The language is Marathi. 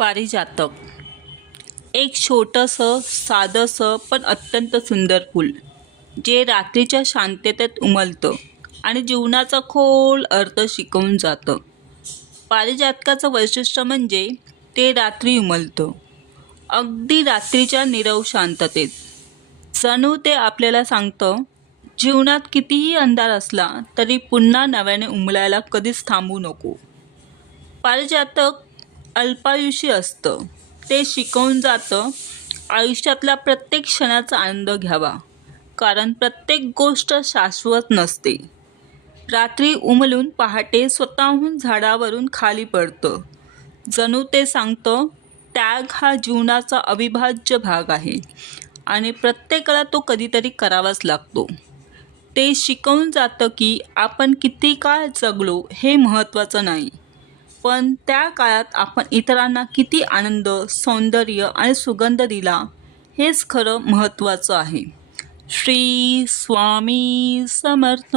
पारिजातक एक छोटंसं साधंसं पण अत्यंत सुंदर फूल जे रात्रीच्या शांततेत उमलतं आणि जीवनाचा खोल अर्थ शिकवून जातं. पारिजातकाचं वैशिष्ट्य म्हणजे ते रात्री उमलतं, अगदी रात्रीच्या नीरव शांततेत. जणू ते आपल्याला सांगतं, जीवनात कितीही अंधार असला तरी पुन्हा नव्याने उमलायला कधीच थांबू नको. पारिजातक अल्पायुषी असतं. ते शिकवून जातं आयुष्यातल्या प्रत्येक क्षणाचा आनंद घ्यावा, कारण प्रत्येक गोष्ट शाश्वत नसते. रात्री उमलून पहाटे स्वतःहून झाडावरून खाली पडतं. जणू ते सांगतं, त्याग हा जीवनाचा अविभाज्य भाग आहे आणि प्रत्येकाला तो कधीतरी करावाच लागतो. ते शिकवून जातं की आपण किती काळ जगलो हे महत्त्वाचं नाही, पण त्या काळात आपण इतरांना किती आनंद, सौंदर्य आणि सुगंध दिला हेच खरं महत्त्वाचं आहे. श्री स्वामी समर्थ.